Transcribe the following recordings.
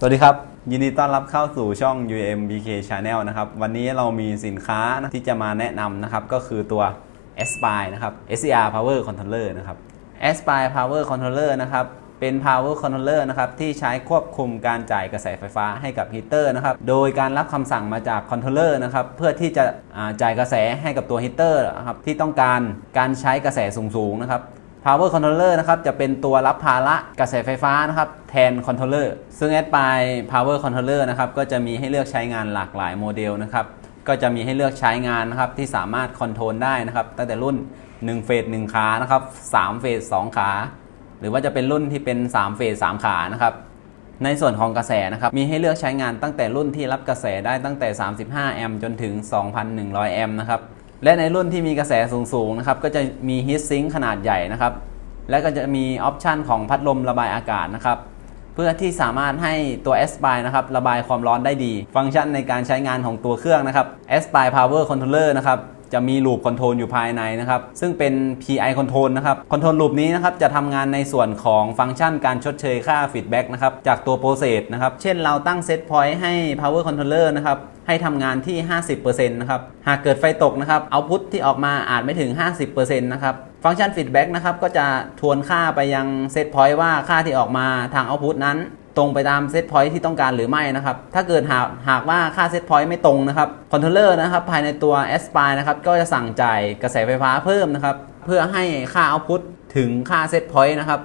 สวัสดีครับ ยินดีต้อนรับเข้าสู่ช่อง UMBK Channel นะครับ วันนี้เรามีสินค้านะที่จะมาแนะนำนะครับ ก็คือตัว Aspire นะครับ SCR Power Controller นะครับ Aspire Power Controller นะครับ เป็น power controller นะครับที่ใช้ควบคุมการจ่ายกระแสไฟฟ้าให้กับฮีเตอร์นะครับ โดยการรับคำสั่งมาจากคอนโทรลเลอร์นะครับ เพื่อที่จะจ่ายกระแสให้กับตัวฮีเตอร์นะครับที่ต้องการการใช้กระแสสูงๆนะครับ Power Controller นะครับจะเป็นตัวรับภาระกระแสไฟฟ้านะครับแทน Controller ซึ่ง a d p i Power Controller นะครับก็จะมีให้เลือกใช้งานหลากหลายโมเดลนะครับก็จะมีให้เลือกใช้งานนะครับที่สามารถคอนโทรลได้นะครับตั้งแต่รุ่น1เฟส1ขานะครับ3เฟส2ขา หรือว่าจะเป็นรุ่นที่เป็น3เฟส3ขานะครับในส่วนของกระแสนะครับมีให้เลือกใช้งานตั้งแต่รุ่นที่รับกระแสได้ตั้งแต่ 35 แอมป์จนถึง 2,100 แอมป์นะครับ และในรุ่นที่มีกระแสสูงๆนะครับก็จะมีฮีทซิงค์ขนาดใหญ่นะครับ และก็จะมีออปชันของพัดลมระบายอากาศนะครับเพื่อที่สามารถให้ตัว s p i นะครับระบายความร้อนได้ดี ฟังก์ชันในการใช้งานของตัวเครื่องนะครับ s p i Power Controller นะครับจะมีลูปคอนโทรลอยู่ภายในนะครับ ซึ่งเป็น PI Control นะครับคอนโทรลลูปนี้นะครับจะทำงานในส่วนของฟังก์ชันการชดเชยค่า Feedback นะครับจากตัวโปรเซสนะครับ เช่นเราตั้งเซตพอยต์ให้ Power Controller นะครับ ให้ทำงานที่ 50%นะครับ หากเกิดไฟตกนะครับเอาพุทที่ออกมาอาจไม่ถึง 50%นะครับฟังก์ชัน Feedback นะครับก็จะทวนค่าไปยังเซตพอยต์ว่าค่าที่ออกมาทางเอาพุทนั้นตรงไปตามเซตพอยต์ที่ต้องการหรือไม่นะครับ ถ้าเกิดหากหากว่าค่าเซตพอยต์ไม่ตรงนะครับคอนโทรลเลอร์นะครับภายในตัว a s p i r e นะครับก็จะสั่งจ่ายกระแสไฟฟ้าเพิ่มนะครับ เพื่อให้ค่าเอาพุทถึงค่าเซตพอยต์นะครับ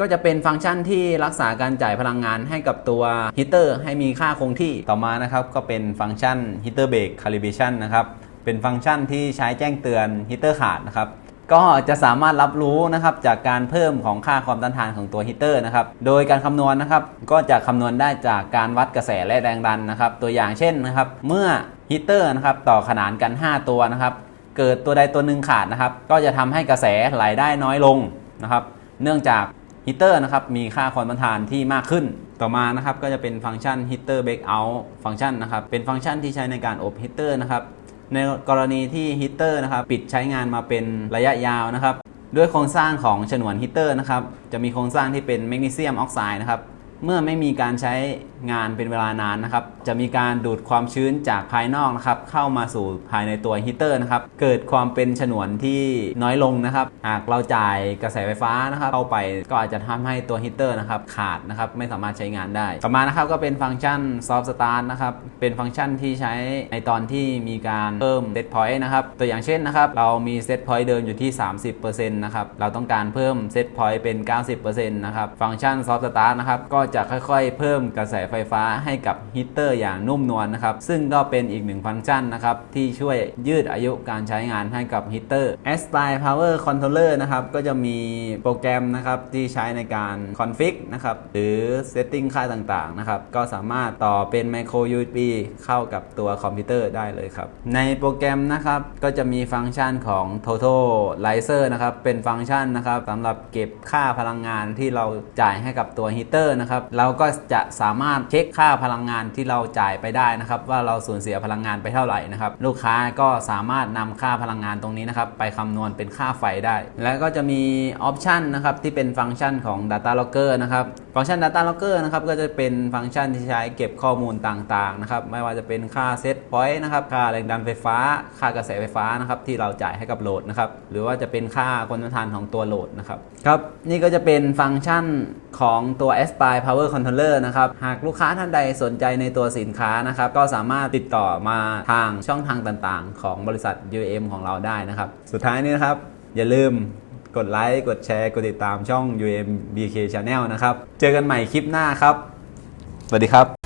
ก็จะเป็นฟังก์ชันที่รักษาการจ่ายพลังงานให้กับตัวฮีเตอร์ให้มีค่าคงที่ต่อมานะครับก็เป็นฟังก์ชัน heater break calibration นะครับเป็นฟังก์ชันที่ใช้แจ้งเตือนฮีเตอร์ขาดนะครับก็จะสามารถรับรู้นะครับจากการเพิ่มของค่าความต้านทานของตัวฮีเตอร์นะครับ โดยการคำนวณนะครับก็จะคำนวณได้จากการวัดกระแสและแรงดันนะครับ ตัวอย่างเช่นนะครับ เมื่อฮีเตอร์นะครับต่อขนานกัน 5 ตัวนะครับ เกิดตัวใดตัวหนึ่งขาดนะครับ ก็จะทำให้กระแสไหลได้น้อยลงนะครับ เนื่องจาก ฮีเตอร์นะครับมีค่าความต้านทานที่มากขึ้น ต่อมานะครับก็จะเป็นฟังก์ชัน heater breakout ฟังก์ชันนะครับเป็นฟังก์ชันที่ใช้ในการอบฮีเตอร์นะครับในกรณีที่ฮีเตอร์นะครับปิดใช้งานมาเป็นระยะยาวนะครับด้วยโครงสร้างของฉนวนฮีเตอร์นะครับจะมีโครงสร้างที่เป็นแมกนีเซียมออกไซด์นะครับ เมื่อไม่มีการใช้งานเป็นเวลานานนะครับ จะมีการดูดความชื้นจากภายนอกนะครับ เข้ามาสู่ภายในตัวฮีเตอร์นะครับ เกิดความเป็นฉนวนที่น้อยลงนะครับ หากเราจ่ายกระแสไฟฟ้านะครับ เข้าไปก็อาจจะทำให้ตัวฮีเตอร์นะครับขาดนะครับ ไม่สามารถใช้งานได้ ต่อมานะครับก็เป็นฟังก์ชัน soft start นะครับ เป็นฟังก์ชันที่ใช้ในตอนที่มีการเพิ่ม set point นะครับ ตัวอย่างเช่นนะครับ เรามี set point เดิมอยู่ที่ 30%นะครับ เราต้องการเพิ่ม set point เป็น 90%นะครับ ฟังก์ชัน soft start นะครับ ก็จะค่อยๆ เพิ่มกระแสไฟฟ้าให้กับฮีเตอร์อย่างนุ่มนวลนะครับ ซึ่งก็เป็นอีกหนึ่งฟังก์ชันนะครับ ที่ช่วยยืดอายุการใช้งานให้กับฮีเตอร์ a s p i r e Power Controller นะครับ ก็จะมีโปรแกรมนะครับที่ใช้ในการ config นะครับ หรือ setting ค่าต่างๆนะครับ ก็สามารถต่อเป็น micro USB เข้ากับตัวคอมพิวเตอร์ได้เลยครับ ในโปรแกรมนะครับก็จะมีฟังก์ชันของ totalizer นะครับเป็นฟังก์ชันนะครับสำหรับเก็บค่าพลังงานที่เราจ่ายให้กับตัวฮีเตอร์นะครับเราก็จะสามารถเช็คค่าพลังงานที่เราจ่ายไปได้นะครับ ว่าเราสูญเสียพลังงานไปเท่าไหร่นะครับ ลูกค้าก็สามารถนำค่าพลังงานตรงนี้นะครับ ไปคำนวณเป็นค่าไฟได้ แล้วก็จะมีออปชันนะครับที่เป็นฟังก์ชันของ Data Logger นะครับฟังก์ชัน Data Logger นะครับก็จะเป็นฟังก์ชันที่ใช้เก็บข้อมูลต่างๆนะครับไม่ว่าจะเป็นค่าเซตพอยต์นะครับค่าแรงดันไฟฟ้า ค่ากระแสไฟฟ้านะครับที่เราจ่ายให้กับโหลดนะครับหรือว่าจะเป็นค่าความต้านทานของตัวโหลดนะครับครับนี่ก็จะเป็นฟังก์ชันของตัว Aspire Power Controller นะครับ หากลูกค้าท่านใดสนใจในตัวสินค้านะครับ ก็สามารถติดต่อมาทางช่องทางต่างๆ ของบริษัท UM ของเราได้นะครับ สุดท้ายนี้นะครับ อย่าลืมกดไลค์ กดแชร์ กดติดตามช่อง UM BK Channel นะครับ เจอกันใหม่คลิปหน้าครับ สวัสดีครับ